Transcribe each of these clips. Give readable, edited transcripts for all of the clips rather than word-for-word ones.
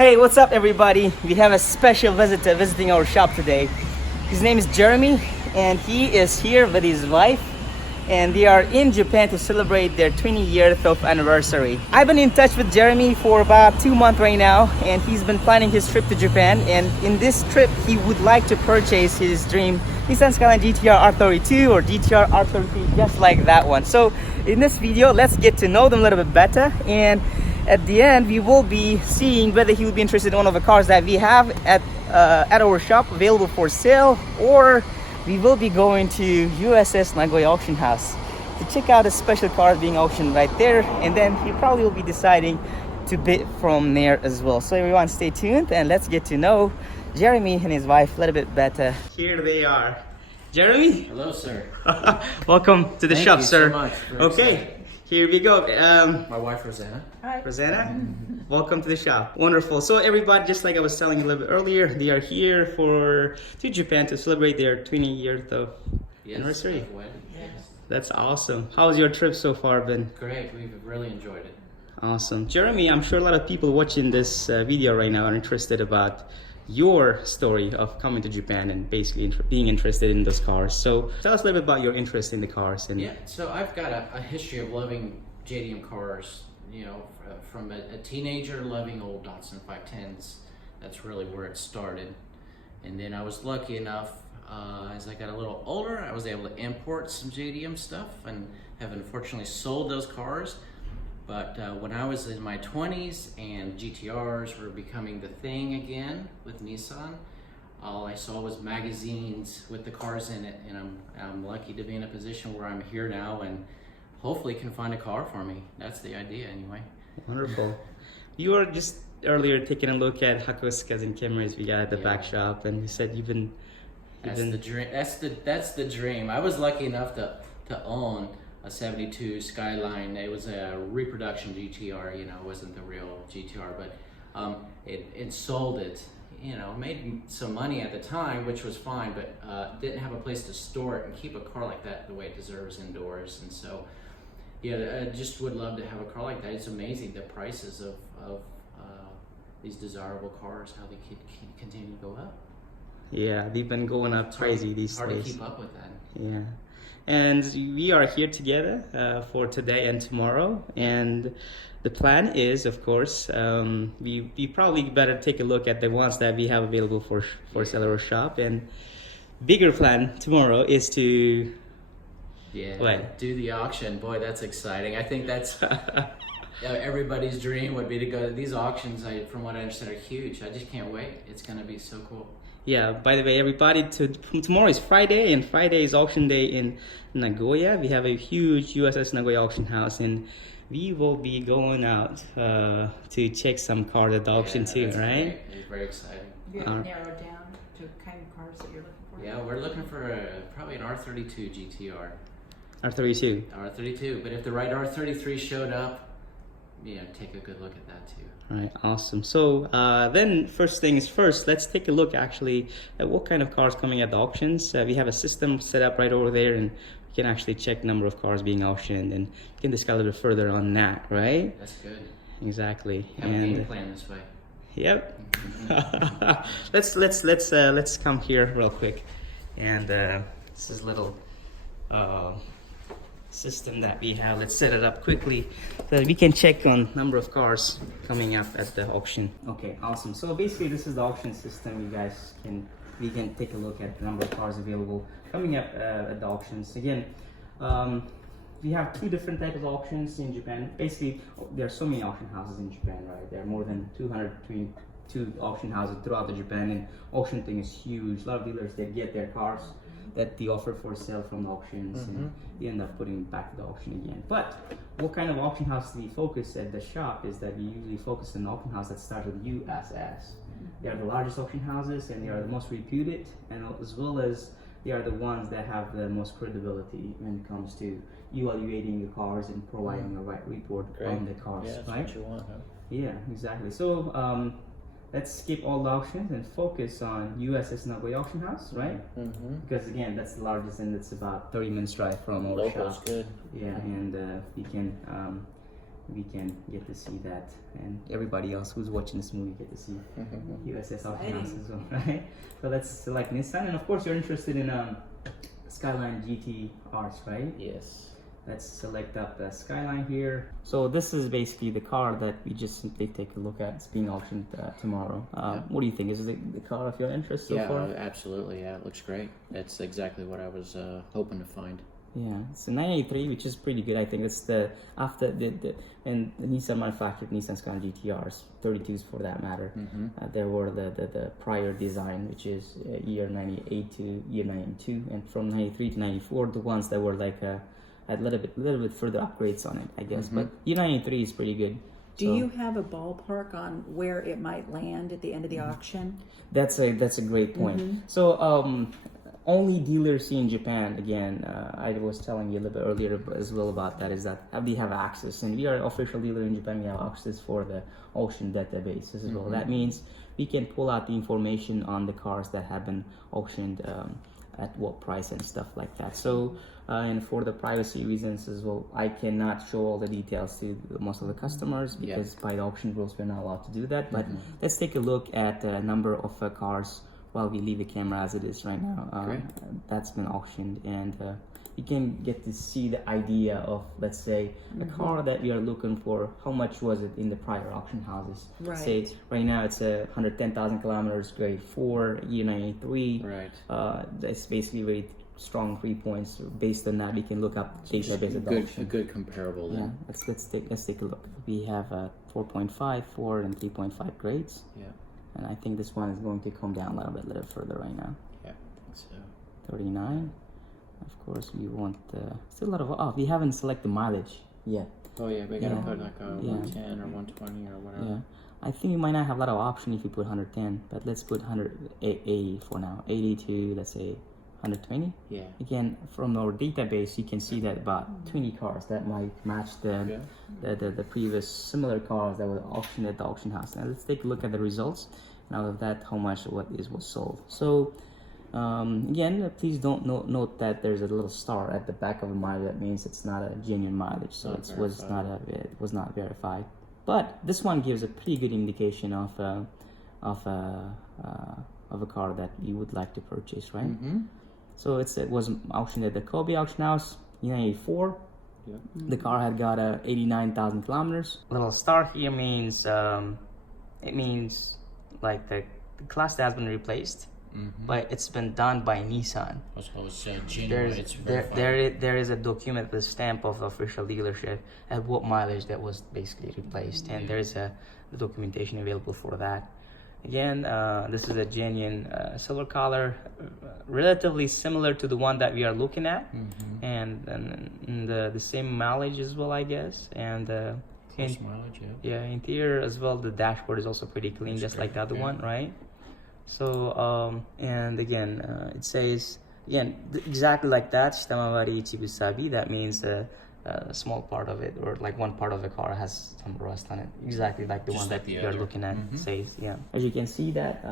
Hey, what's up everybody? We have a special visitor visiting our shop today. His name is Jeremy and he is here with his wife and they are in Japan to celebrate their 20th of anniversary. I've been in touch with Jeremy for about 2 months right now and he's been planning his trip to Japan, and in this trip he would like to purchase his dream Nissan Skyline GTR R32 or GTR R33, just like that one. So in this video, let's get to know them a little bit better, and at the end we will be seeing whether he would be interested in one of the cars that we have at our shop available for sale, or we will be going to USS Nagoya auction house to check out a special car being auctioned right there, and then he probably will be deciding to bid from there as well. So everyone stay tuned and let's get to know Jeremy and his wife a little bit better. Here they are. Jeremy? Hello, sir. Welcome to the Thank shop, you sir. so much. Okay, here we go. My wife, Rosanna. Hi. Rosanna, welcome to the shop. Wonderful. So everybody, just like I was telling you a little bit earlier, they are here to Japan to celebrate their 20th of anniversary. Yes. That's awesome. How's your trip so far been? Great. We've really enjoyed it. Awesome. Jeremy, I'm sure a lot of people watching this video right now are interested about your story of coming to Japan and basically being interested in those cars. So tell us a little bit about your interest in the cars. And Yeah, so I've got a history of loving JDM cars, you know, from a teenager loving old Datsun 510s. That's really where it started. And then I was lucky enough, as I got a little older, I was able to import some JDM stuff and have unfortunately sold those cars. But when I was in my 20s and GTRs were becoming the thing again with Nissan, all I saw was magazines with the cars in it, and I'm lucky to be in a position where I'm here now and hopefully can find a car for me. That's the idea anyway. Wonderful. You were just earlier taking a look at Hakuskas and Camrys we got at the Yeah. back shop, and you said you've been That's the dream. That's the dream. I was lucky enough to own a 72 Skyline. It was a reproduction GTR, you know, it wasn't the real GTR, but it sold it, you know, made some money at the time, which was fine, but didn't have a place to store it and keep a car like that the way it deserves indoors. And so, yeah, I just would love to have a car like that. It's amazing the prices of these desirable cars, how they continue to go up. Yeah, they've been going up crazy these Hard days. to keep up with that. Yeah, and we are here together for today and tomorrow, and the plan is, of course, we probably better take a look at the ones that we have available for sale or shop, and bigger plan tomorrow is to do the auction. Boy, that's exciting. I think that's everybody's dream would be to go to these auctions. From what I understand, are huge. I just can't wait. It's gonna be so cool. Yeah, by the way, everybody, tomorrow is Friday, and Friday is auction day in Nagoya. We have a huge USS Nagoya auction house, and we will be going out to check some cars at the auction too, right? Great. It's very exciting. You have narrowed down to kind of cars that you're looking for? Yeah, we're looking for probably an R32 GTR. R32. R32, but if the right R33 showed up, take a good look at that too. Right, awesome. So then first things first, let's take a look actually at what kind of cars coming at the auctions. We have a system set up right over there, and we can actually check number of cars being auctioned, and we can discuss a little bit further on that, right? That's good. Exactly. Have a game plan this way. Yep. let's come here real quick, and this is a little system that we have. Let's set it up quickly so that we can check on number of cars coming up at the auction. Okay, awesome. So basically this is the auction system. You guys we can take a look at the number of cars available coming up at the auctions. Again, we have two different types of auctions in Japan. Basically, there are so many auction houses in Japan, right? There are more than 222 auction houses throughout the Japan, and auction thing is huge. A lot of dealers, they get their cars that they offer for sale from the auctions, and they end up putting it back to the auction again. But what kind of auction house we focus at the shop is that we usually focus on an auction house that starts with USS. They are the largest auction houses, and they are the most reputed, and as well as they are the ones that have the most credibility when it comes to evaluating the cars and providing a right report on the cars. Yeah, that's right? what you want, huh? Yeah, exactly. So let's skip all the auctions and focus on USS Nagoya Auction House, right? Mm-hmm. Because again, that's the largest, and it's about 30 minutes drive from our Local's shop. good. Yeah, and we can we can get to see that, and everybody else who's watching this movie get to see USS auction house as well, right? So let's select Nissan, and of course you're interested in Skyline GT-Rs, right? Yes. Let's select up the Skyline here. So this is basically the car that we just simply take a look at. It's being auctioned tomorrow. What do you think? Is it the car of your interest so far? Yeah, absolutely. Yeah, it looks great. It's exactly what I was hoping to find. Yeah, it's a 983, which is pretty good. I think it's the after the and the Nissan manufactured Nissan Skyline GTRs, 32s for that matter. There were the prior design, which is year 98 to year 92, and from 93 to 94, the ones that were like had a little bit further upgrades on it, I guess. But year 93 is pretty good. Do you have a ballpark on where it might land at the end of the auction? That's a great point. So only dealers here in Japan, again, I was telling you a little bit earlier as well about that, is that we have access, and we are official dealer in Japan. We have access for the auction database as well. That means we can pull out the information on the cars that have been auctioned, at what price and stuff like that. So and for the privacy reasons as well, I cannot show all the details to most of the customers because by the auction rules we're not allowed to do that. But let's take a look at a number of cars while we leave the camera as it is right now. That's been auctioned, and you can get to see the idea of, let's say, a car that we are looking for. How much was it in the prior auction houses? Right. Say right now it's 110,000 kilometers, grade 4, year 93. Right. That's basically very strong 3 points. Based on that, we can look up database of the auction. A good comparable then. Yeah, let's take a look. We have 4.5, 4, and 3.5 grades. Yeah. And I think this one is going to come down a little further right now. Yeah, I think so. 39. Of course, we want still a lot of we haven't selected mileage yet. Oh yeah, we gotta put like a 110 or 120 or whatever. Yeah, I think we might not have a lot of option if you put 110, but let's put 180 for now. 80 to, let's say, 120. Yeah. Again, from our database, you can see that about 20 cars that might match the previous similar cars that were auctioned at the auction house. Now let's take a look at the results. And out of that, how much was sold. So again, please don't note that there's a little star at the back of a mileage. That means it's not a genuine mileage, so it was not verified. But this one gives a pretty good indication of a car that you would like to purchase, right? So it was auctioned at the Kobe auction house in 1984. Yeah. The car had got 89,000 kilometers. Little star here means it means like the class has been replaced, but it's been done by Nissan. So it's genuine. It's there is a document with a stamp of the official dealership at what mileage that was basically replaced, and there is a documentation available for that. Again, this is a genuine silver color, relatively similar to the one that we are looking at, and the same mileage as well, I guess. And mileage, yeah, interior as well. The dashboard is also pretty clean, just like the other one, right? So and again, it says exactly like that. Shitamawari Ichibusabi. That means a small part of it, or like one part of the car has some rust on it, exactly like the just one like that you're looking at says. Yeah, as you can see, that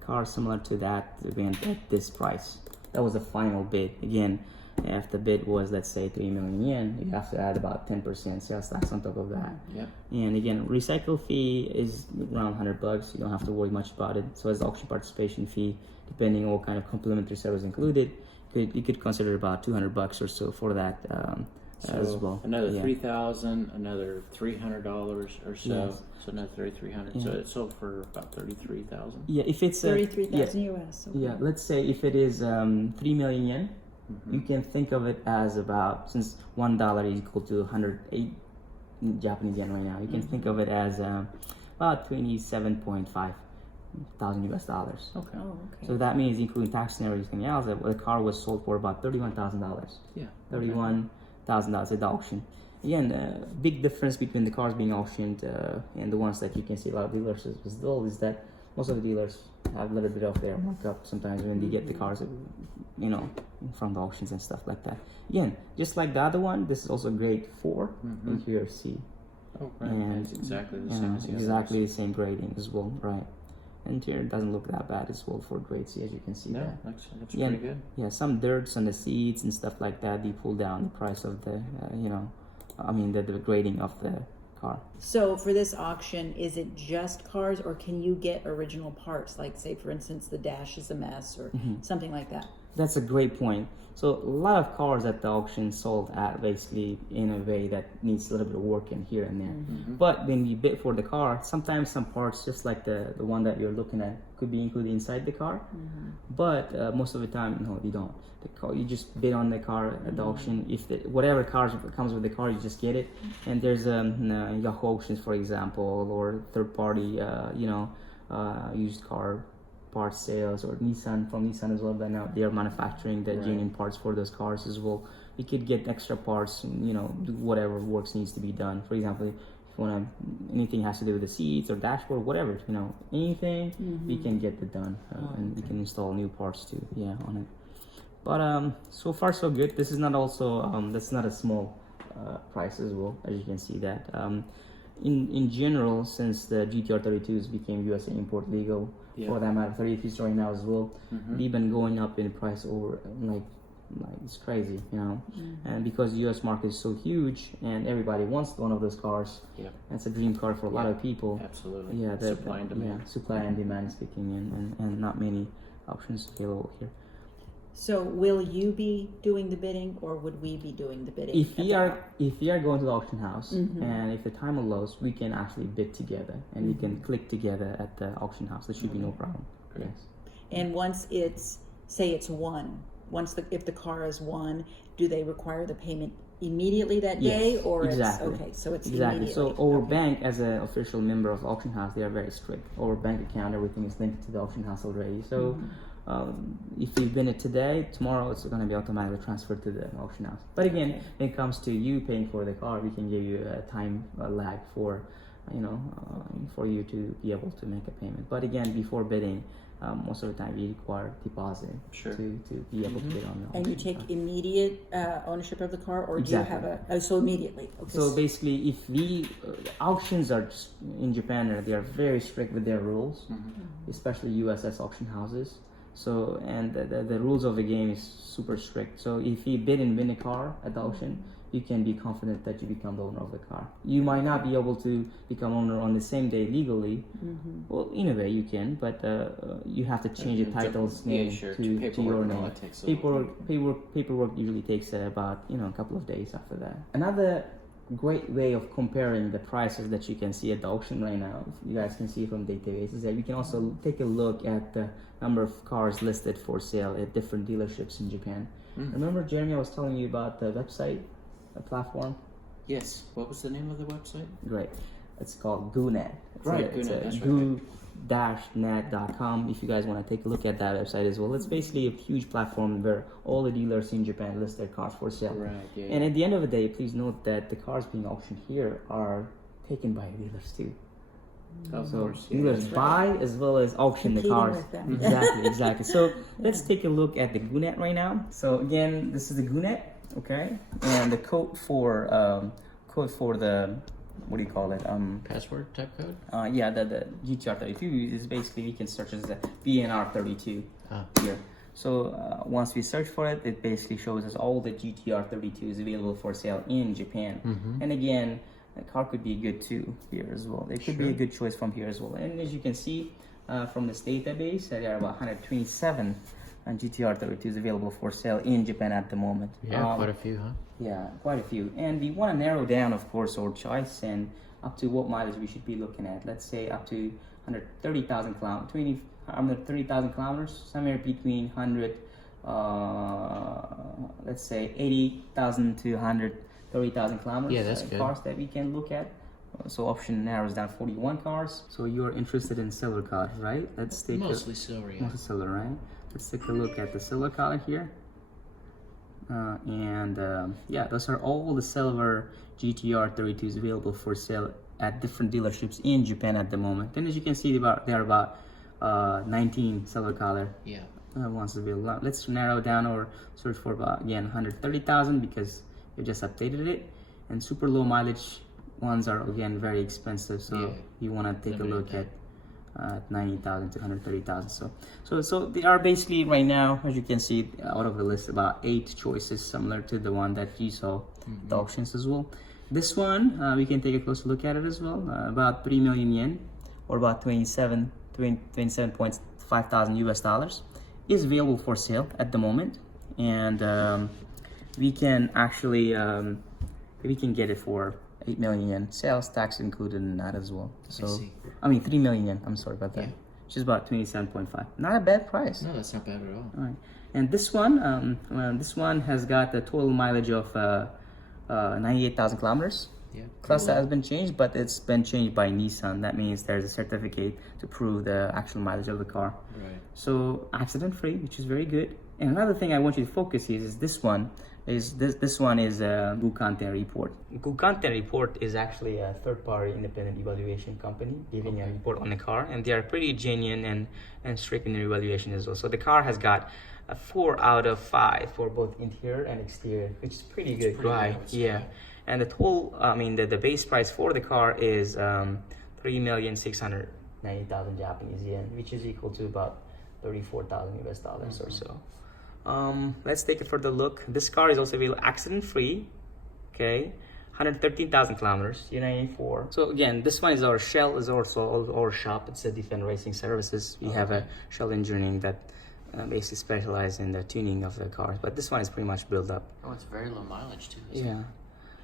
car similar to that went at this price. That was the final bid. Again, if the bid was, let's say, 3 million yen, you have to add about 10% sales tax on top of that. Yeah. And again, recycle fee is around $100. You don't have to worry much about it. So as the auction participation fee, depending on what kind of complimentary service included, you could consider about $200 or so for that. As well, another 3,000, another $300 or so. Yes. So another 3,300. So it sold for about 33,000. Yeah, if it's 33,000 US. Okay. Yeah, let's say if it is 3 million yen, you can think of it as about, since $1 is equal to 108 Japanese yen right now, you can think of it as about 27.5 thousand US dollars. Okay. Oh, okay. So that means, including tax and everything else, that the car was sold for about $31,000. Yeah. $31,000 at the auction. Again, big difference between the cars being auctioned and the ones that you can see a lot of dealers as well is that most of the dealers have a little bit of their markup sometimes when they get the cars, from the auctions and stuff like that. Again, just like the other one, this is also grade 4 interior C. Oh, right. And it's exactly the same as the exactly the same grading as well, right? Interior doesn't look that bad as well for grade C, as you can see. No, that. looks pretty good. Yeah, some dirts on the seats and stuff like that. They pull down the price of the, the grading of car. So for this auction, is it just cars, or can you get original parts? Like, say, for instance, the dash is a mess, or something like that. That's a great point. So a lot of cars at the auction sold at basically in a way that needs a little bit of work in here and there. But when we bid for the car, sometimes some parts, just like the one that you're looking at, could be included inside the car. But most of the time, no, you don't. The car, you just bid on the car at the auction. If whatever cars comes with the car, you just get it. And there's Yahoo auctions, for example, or third party, used car parts sales, or from Nissan as well. But now they are manufacturing the genuine parts for those cars as well. You could get extra parts, do whatever works needs to be done. For example, if you want anything has to do with the seats or dashboard, whatever, anything, we can get it done, and we can install new parts too, on it. But so far so good. This is not also that's not a small price as well, as you can see that. In general, since the GTR 32s became USA import legal, for that matter, 33s right now as well, they've been going up in price over like it's crazy, and because the US market is so huge and everybody wants one of those cars, it's a dream car for a lot of people. Absolutely. Supply and demand. Supply and demand is kicking in, and not many options available here. So will you be doing the bidding, or would we be doing the bidding? If we are going to the auction house, and if the time allows, we can actually bid together, and we can click together at the auction house. There should be no problem. Yes. And once it's won, if the car is won, do they require the payment immediately that day, or exactly. it's okay? So it's exactly. So immediately. our bank, as an official member of the auction house, they are very strict. Our bank account, everything is linked to the auction house already. So. If you've been it today, tomorrow it's going to be automatically transferred to the auction house. But again, when it comes to you paying for the car, we can give you a time lag for you to be able to make a payment. But again, before bidding, most of the time we require deposit to be able to bid on the auction. And you take immediate ownership of the car, or do you have so immediately? Okay. So basically, if the auctions are in Japan, they are very strict with their rules, especially USS auction houses. So, and the rules of the game is super strict. So if you bid and win a car at the auction, you can be confident that you become the owner of the car. You might not be able to become owner on the same day legally. Well, in a way you can, but you have to change the title's name to your name. Paperwork usually takes about a couple of days after that. Another great way of comparing the prices that you can see at the auction right now, you guys can see from database, is that we can also take a look at the number of cars listed for sale at different dealerships in Japan. Remember, Jeremy, I was telling you about the website, the platform? Yes. What was the name of the website? Right. It's called GooNet. It's goo-net.com. If you guys want to take a look at that website as well, it's basically a huge platform where all the dealers in Japan list their cars for sale. And at the end of the day, please note that the cars being auctioned here are taken by dealers too. Of So course, dealers buy as well as auction the Competing cars. with them. Exactly. So let's take a look at the GooNet right now. So again, this is the GooNet, okay? And the code for the, what do you call it? Password type code? The GTR 32 is basically, we can search as the BNR 32 here. So once we search for it, it basically shows us all the GTR 32s available for sale in Japan. And again, a car could be good too here as well. It could be a good choice from here as well. And as you can see from this database, there are about 127 GTR 32s available for sale in Japan at the moment. Yeah, quite a few, huh? Yeah, quite a few. And we want to narrow down, of course, our choice and up to what mileage we should be looking at. Let's say up to 130,000 kilometers, somewhere between let's say 80,000 to 130,000 kilometers. Yeah, that's good. Cars that we can look at. So option narrows down 41 cars. So you're interested in silver cars, right? Let's take Mostly silver, yeah. Mostly silver, right? Let's take a look at the silver color here. Those are all the silver GTR 32s available for sale at different dealerships in Japan at the moment. And as you can see, there are about 19 silver color ones available. Let's narrow down or search for about, again, 130,000 because we just updated it. And super low mileage ones are, again, very expensive. So you want to take a look at 90,000 to 130,000. So they are basically right now, as you can see, out of the list, about 8 choices similar to the one that you saw the auctions as well. This one, we can take a closer look at it as well. About 3 million yen, or about 27.5 thousand US dollars, is available for sale at the moment, and we can actually we can get it for 8 million yen, sales tax included in that as well. So I mean 3 million yen. I'm sorry about that. Yeah. Which is about 27.5. Not a bad price. No, that's not bad at all. All right. And this one, this one has got a total mileage of 98,000 kilometers. Yeah. Plus that has been changed, but it's been changed by Nissan. That means there's a certificate to prove the actual mileage of the car. Right. So accident-free, which is very good. And another thing I want you to focus is this one. This one is a Gukante report. Gukante report is actually a third-party independent evaluation company giving a report on the car, and they are pretty genuine and strict in their evaluation as well. So the car has got a 4 out of 5 for both interior and exterior, which is pretty good. Right? Yeah. And the total, I mean, the base price for the car is 3,690,000 Japanese yen, which is equal to about 34,000 US dollars or so. Let's take a further look. This car is also available accident-free. Okay, 113,000 kilometers, year 94. So again, this one is our shell, is also our shop. It's a Defend Racing Services. We have a shell engineering that basically specializes in the tuning of the cars. But this one is pretty much built up. Oh, it's very low mileage too. Yeah.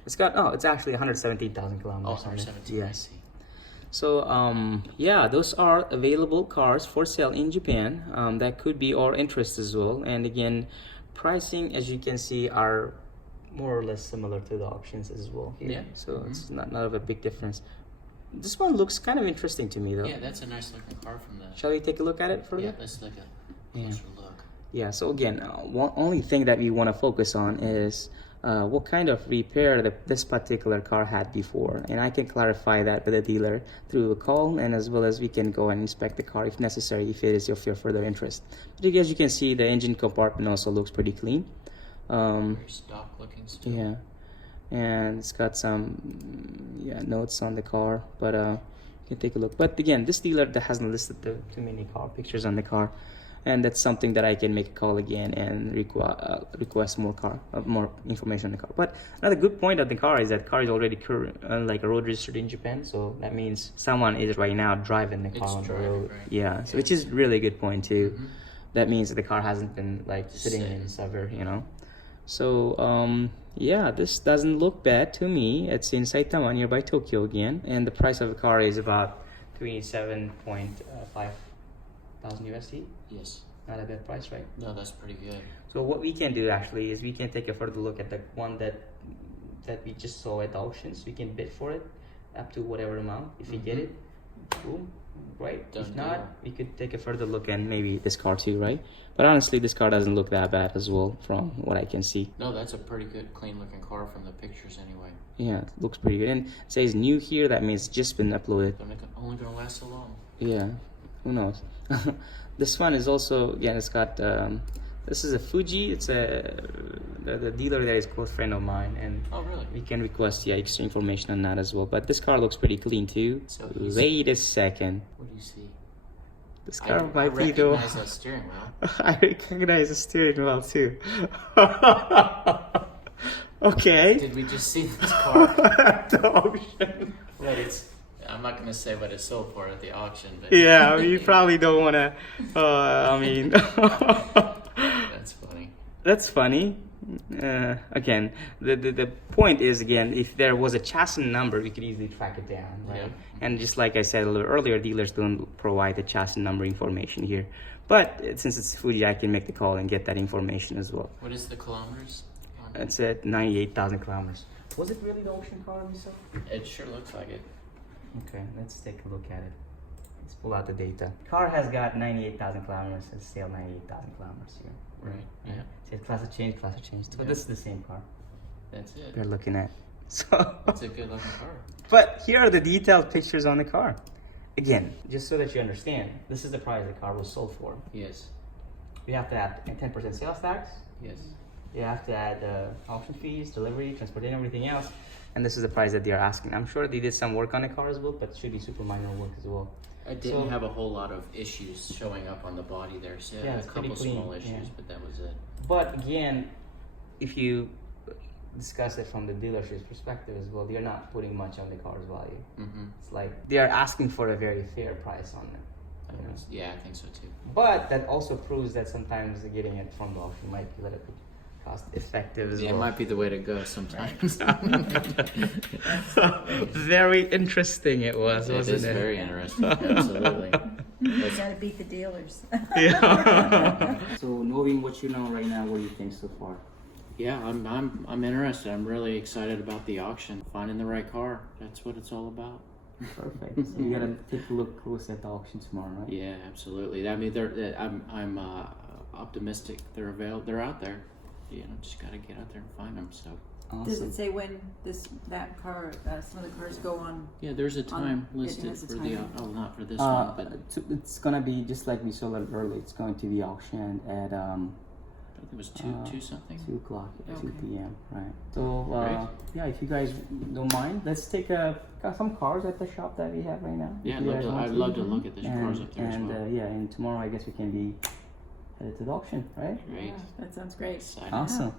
It's got, it's actually 117,000 kilometers. Oh, 117. Yes. I see. So, yeah, those are available cars for sale in Japan. That could be our interest as well. And again, pricing, as you can see, are more or less similar to the auctions as well here. Yeah. So it's not of a big difference. This one looks kind of interesting to me, though. Yeah, that's a nice looking car from the. Shall we take a look at it further? Yeah, let's look at closer look. Yeah, so again, one only thing that we want to focus on is what kind of repair this particular car had before, and I can clarify that with the dealer through a call, and as well as we can go and inspect the car if necessary, if it is of your further interest. But as you can see, the engine compartment also looks pretty clean. Very stock looking still. Yeah, and it's got some notes on the car, but you can take a look. But again, this dealer that hasn't listed too many car pictures on the car. And that's something that I can make a call again and request more information on the car. But another good point of the car is that car is already like road registered in Japan, so that means someone is right now driving the car on the road. Right? Yeah, so which is really good point too. That means that the car hasn't been like sitting in sever, you know. So yeah, this doesn't look bad to me. It's in Saitama, nearby Tokyo again, and the price of the car is about 27.5 thousand USD. Yes. Not a bad price, right? No, that's pretty good. So what we can do actually is we can take a further look at the one that we just saw at the auctions. We can bid for it up to whatever amount. If we get it, boom, right? Done if not, deal. we could take a further look and maybe this car too, right? But honestly, this car doesn't look that bad as well from what I can see. No, that's a pretty good, clean looking car from the pictures anyway. Yeah, it looks pretty good. And it says new here, that means it's just been uploaded. Only gonna last so long. Yeah, who knows? This one is also, again, it's got, this is a Fuji. It's the dealer there is a close friend of mine, and Oh, really? we can request extra information on that as well. But this car looks pretty clean too. So Wait a second. What do you see? This car I might be the one. recognize that steering wheel. I recognize the steering wheel too. Okay. Did we just see this car? At the auction. But I'm not gonna say what it sold for at the auction, but Yeah, I mean, you probably don't want to. I mean, that's funny. that's funny. Again, the point is, again, if there was a chassis number, we could easily track it down, right? Yeah. And just like I said a little earlier, dealers don't provide the chassis number information here. But since it's Fuji, I can make the call and get that information as well. What is the kilometers? It's at 98,000 kilometers. Was it really the auction car we saw? It sure looks like it. Okay, let's take a look at it. Let's pull out the data. Car has got 98,000 kilometers. It's still 98,000 kilometers here. Right. Yeah. So class of change, class of change. So Yeah. this is the same car That's it. we're looking at. So, It's a good looking car. but here are the detailed pictures on the car. Again, just so that you understand, this is the price the car was sold for. Yes. We have to add 10% sales tax. Yes. You have to add auction fees, delivery, transportation, everything else. And this is the price that they are asking. I'm sure they did some work on the car as well, but it should be super minor work as well. I didn't have a whole lot of issues showing up on the body there. So Yeah, a it's pretty couple clean, small issues, yeah. but that was it. But again, if you discuss it from the dealership's perspective as well. They're not putting much on the car's value. Mm-hmm. It's like they are asking for a very fair price on it. You know? Yeah, I think so too. But that also proves that sometimes getting it from the auction might be a little bit cost effective as Yeah, well. it might be the way to go sometimes. Very interesting it was, It wasn't is it? very interesting. Absolutely. You gotta beat the dealers. Yeah. So knowing what you know right now, what do you think so far? Yeah, I'm interested. I'm really excited about the auction. Finding the right car. That's what it's all about. Perfect. So you gotta take a look close at the auction tomorrow, right? Yeah, absolutely. I mean, I'm optimistic. They're out there. You know, just gotta get out there and find them. So. Does Awesome. it say when that car, some of the cars go on? Yeah, there's a time it listed has a for time. not for this one, but It's gonna be just like we saw it earlier. It's going to be auctioned at I think it was two something. 2 o'clock, Okay. 2 p.m. Right. So Great. yeah, if you guys don't mind, let's take got some cars at the shop that we have right now. Yeah, if you guys want I'd love to look at the cars up there as and well. yeah, and tomorrow I guess we can be headed to the auction, right? Great. That sounds great. Exciting. Awesome.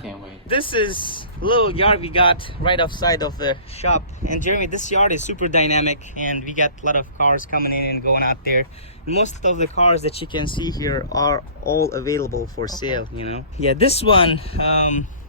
Can't wait. This is a little yard we got right outside of the shop. And Jeremy, this yard is super dynamic and we got a lot of cars coming in and going out there. Most of the cars that you can see here are all available for sale, you know. Yeah, this one,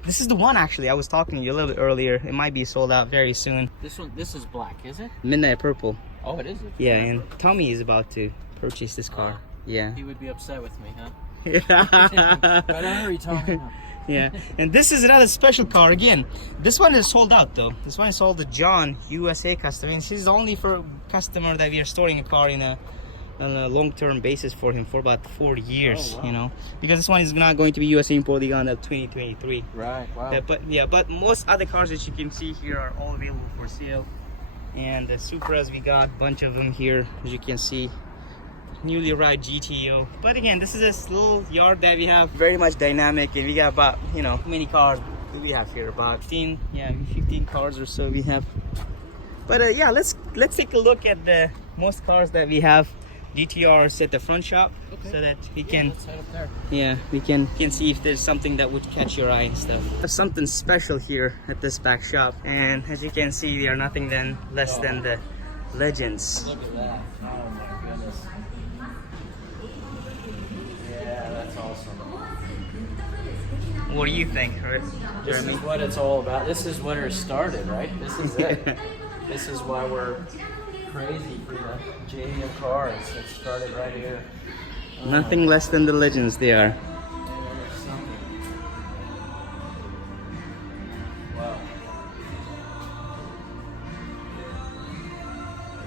this is the one actually I was talking to you a little bit earlier. It might be sold out very soon. This is black, is it? Midnight Purple. Oh, it is. Yeah, and Tommy is about to purchase this car. Yeah. He would be upset with me, huh? Yeah. Better hurry, Tommy. Yeah, and this is another special car again. This one is sold out though. This one is sold to John, USA customer. And this is only for customer that we are storing a car on a long-term basis for him for about 4 years. Oh, wow. You know, because this one is not going to be USA imported until 2023. Right. Wow. But most other cars that you can see here are all available for sale. And the Supras, we got a bunch of them here, as you can see. Newly arrived GTO. But again, this is this little yard that we have, very much dynamic, and we got about, you know, how many cars do we have here? About 15 cars or so we have. But yeah, let's take a look at the most cars that we have GTRs at the front shop, so that we can Let's head up there. yeah, we can see if there's something that would catch your eye and stuff. There's something special here at this back shop, and as you can see, they are nothing less than the legends. Look at that. Oh my goodness. Yeah, that's awesome. What do you think, This Jeremy? is what it's all about. This is where it started, right? This is it. This is why we're crazy for the JDM cars. It started right here. Oh Nothing less than the legends they are. There's something. Wow.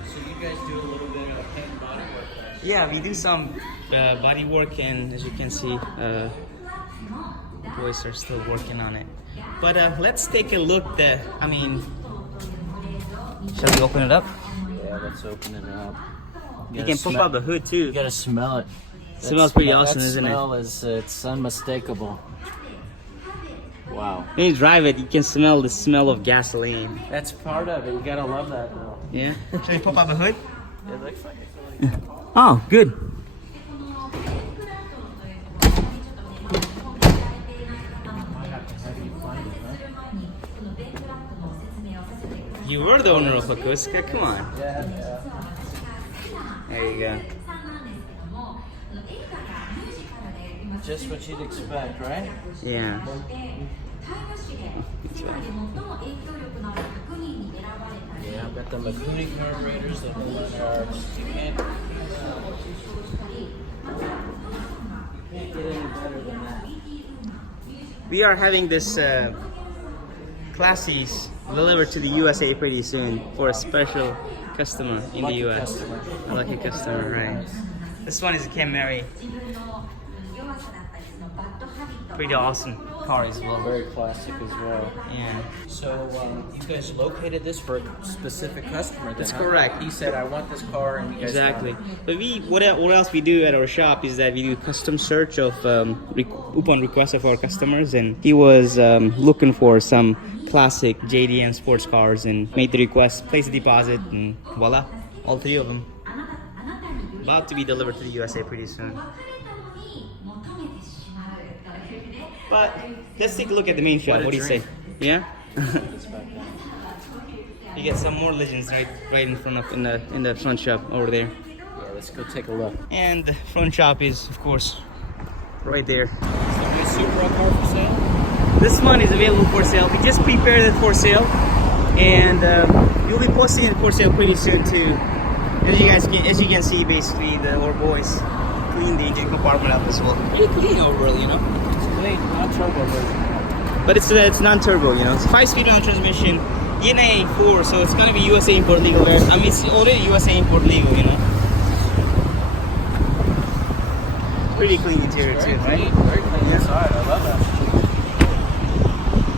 So you guys do a little bit of paint and body work there? Yeah, we do some body work, and as you can see, boys are still working on it. But let's take a look. Shall we open it up? Yeah, let's open it up. You can pop up the hood too. You gotta smell it. It smells pretty awesome, that isn't it? smell is it's unmistakable. Wow. When you drive it, you can smell the smell of gasoline. That's part of it. You gotta love that though. Yeah. Shall we pop up the hood? It looks like it's really cool. Oh, good. You were the owner of Akuska, come on. Yeah. There you go. Just what you'd expect, right? Yeah. Yeah, I've got the Makuni carburetors that hold on cars. You can't get any better than that. We are having this Classies delivered to the USA pretty soon for a special customer in Lucky the US. customer. A lucky customer, right? This one is a Camry. Pretty awesome car as well. Very classic as well. Yeah. So you guys located this for a specific customer. Then, That's huh? correct. He said, "I want this car," and you guys Exactly. found it. But what else we do at our shop is that we do custom search of upon request of our customers, and he was looking for some classic JDM sports cars and made the request, placed the deposit, and voila, all three of them about to be delivered to the USA pretty soon. But let's take a look at the main shop. What do you say? Yeah. It's back there. You get some more Legends right in front of in the front shop over there. Yeah, let's go take a look. And the front shop is of course right there. Is there a Supra car for sale? This one is available for sale. We just prepared it for sale, and you'll be posting it for sale pretty soon too. As you can see, basically our boys clean the engine compartment up as well. Pretty clean overall, you know. It's clean, not turbo version. But it's non-turbo, you know. It's 5-speed on transmission, DNA 4, so it's gonna be USA import legal there. I mean, it's already USA import legal, you know. Pretty clean interior too, right? Very clean inside. I love that.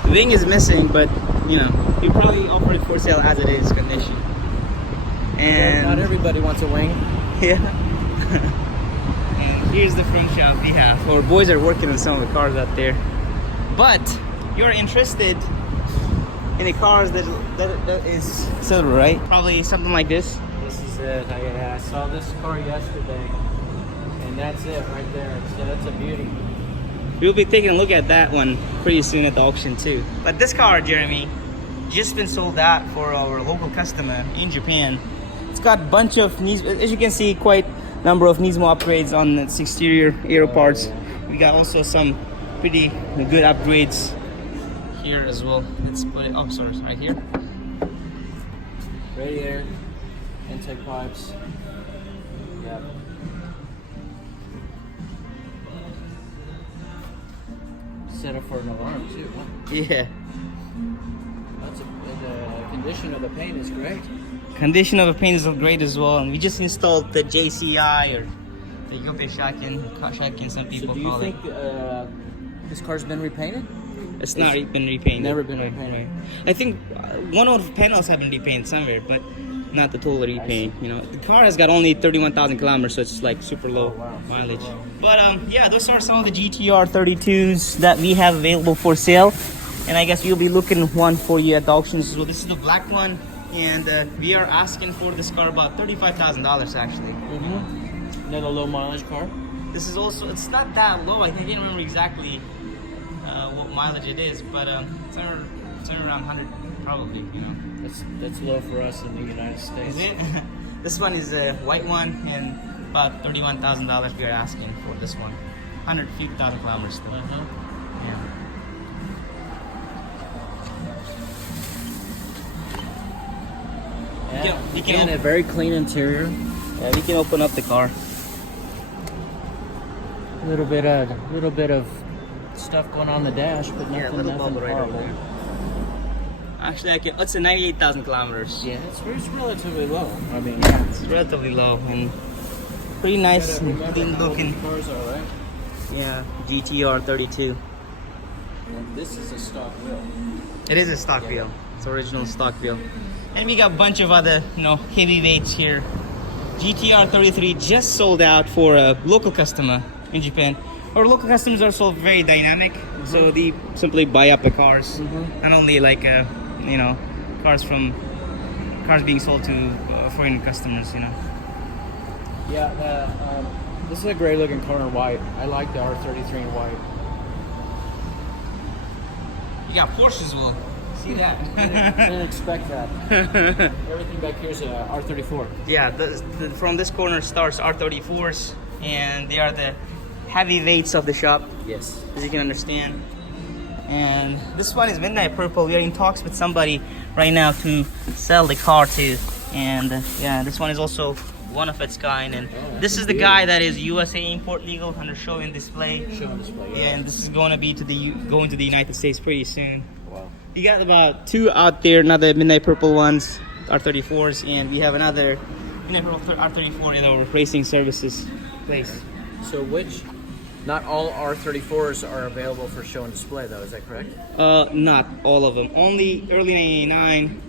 The wing is missing, but you know, you probably offer it for sale as it is condition. And not everybody wants a wing. yeah. And here's the front shop we have. Our boys are working on some of the cars out there. But you're interested in the cars that is silver, right? Probably something like this. This is it. I saw this car yesterday, and that's it right there. So that's a beauty. We'll be taking a look at that one pretty soon at the auction too. But this car, Jeremy, just been sold out for our local customer in Japan. It's got a bunch of as you can see, quite a number of Nismo upgrades on its exterior aero parts. Yeah. We got also some pretty good upgrades here as well. Let's put it, oh sorry, right here. Radiator, intake pipes. Yep. Set up for an alarm too. Huh? Yeah. That's the condition of the paint is great. Condition of the paint is great as well, and we just installed the JCI or the Yope Shakin, some people So do you call think it. this car's been repainted? It's not been repainted. Never been repainted. I think one of the panels have been repainted somewhere, but not the total repaint. You know, the car has got only 31,000 kilometers, so it's like super low mileage. Super low. But yeah, those are some of the GTR 32s that we have available for sale, and I guess we'll be looking one for you at the auctions as well. This is the black one, and we are asking for this car about $35,000 actually. Mm-hmm. Another low mileage car. This is also, it's not that low. I think I didn't remember exactly what mileage it is, but it's around 100 probably, you know. That's low for us in the United States. Is it? This one is a white one, and about $31,000 we are asking for this one. 150,000 kilometers still. Yeah. Yeah, we can again, a very clean interior. Yeah, we can open up the car. A little bit of stuff going on the dash, but nothing, Yeah, a little nothing bubble right over horrible. there. Actually, it's a 98,000 kilometers. Yeah, it's relatively low. I mean, It's relatively low and pretty nice and clean looking. Cars are right. Yeah, GTR 32. And this is a stock wheel. It is a stock wheel. It's original stock wheel. And we got a bunch of other, heavyweights here. GTR 33 just sold out for a local customer in Japan. Our local customers are also very dynamic, so they simply buy up the cars. Not only like, cars being sold to foreign customers, Yeah, this is a great looking car in white. I like the R33 in white. You got Porsche as well. See that? Didn't expect that. Everything back here is a R34. Yeah, from this corner starts R34s, and they are the heavyweights of the shop, Yes. as you can understand. And this one is Midnight Purple. We are in talks with somebody right now to sell the car to, and yeah, this one is also one of its kind. And this is the guy that is USA import legal under show and display. Show and display. Yeah, and this is going to be going to the United States pretty soon. Wow. We got about two out there, another Midnight Purple ones, R34s, and we have another Midnight Purple R34 in our racing services place. So not all R34s are available for show and display though, is that correct? Not all of them. Only early 99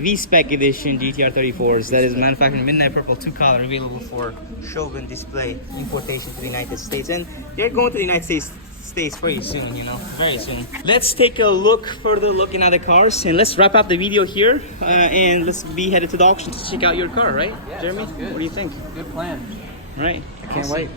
V-Spec edition GTR 34s that is manufactured in Midnight Purple 2 color, available for Shogun display importation to the United States. And they're going to the United States very soon, very soon. Let's take a further look in other cars, and let's wrap up the video here, and let's be headed to the auction to check out your car, right? Yeah, Jeremy? sounds good. What do you think? Good plan. Right. I can't wait.